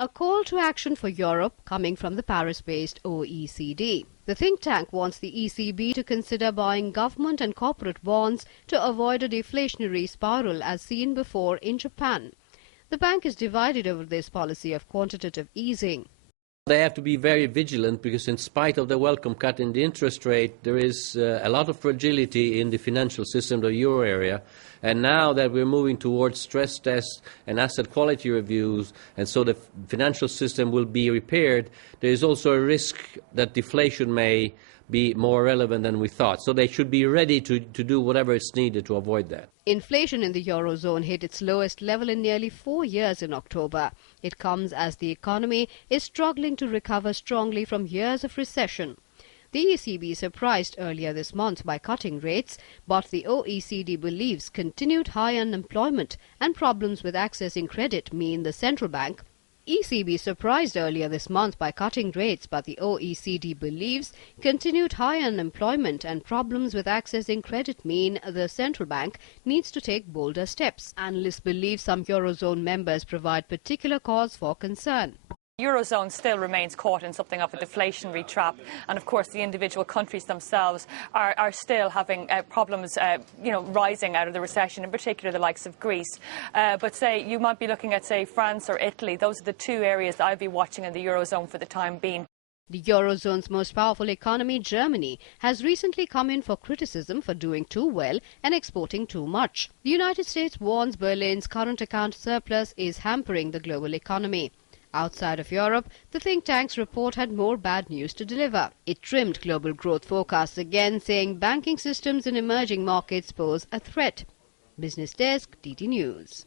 A call to action for Europe coming from the Paris-based OECD. The think tank wants the ECB to consider buying government and corporate bonds to avoid a deflationary spiral as seen before in Japan. The bank is divided over this policy of quantitative easing. They have to be very vigilant because in spite of the welcome cut in the interest rate, there is a lot of fragility in the financial system of the euro area. And now that we're moving towards stress tests and asset quality reviews, and so the financial system will be repaired, there is also a risk that deflation may be more relevant than we thought. So they should be ready to do whatever is needed to avoid that. Inflation in the Eurozone hit its lowest level in nearly 4 years in October. It comes as the economy is struggling to recover strongly from years of recession. The ECB surprised earlier this month by cutting rates, but the OECD believes continued high unemployment and problems with accessing credit mean the central bank. ECB surprised earlier this month by cutting rates, but the OECD believes continued high unemployment and problems with accessing credit mean the central bank needs to take bolder steps. Analysts believe some Eurozone members provide particular cause for concern. Eurozone still remains caught in something of a deflationary trap, and of course the individual countries themselves are still having problems rising out of the recession, in particular the likes of Greece. But say you might be looking at, say, France or Italy. Those are the two areas that I'd be watching in the Eurozone for the time being. The Eurozone's most powerful economy, Germany, has recently come in for criticism for doing too well and exporting too much. The United States warns Berlin's current account surplus is hampering the global economy. Outside of Europe, the think tank's report had more bad news to deliver. It trimmed global growth forecasts again, saying banking systems in emerging markets pose a threat. Business Desk, DD News.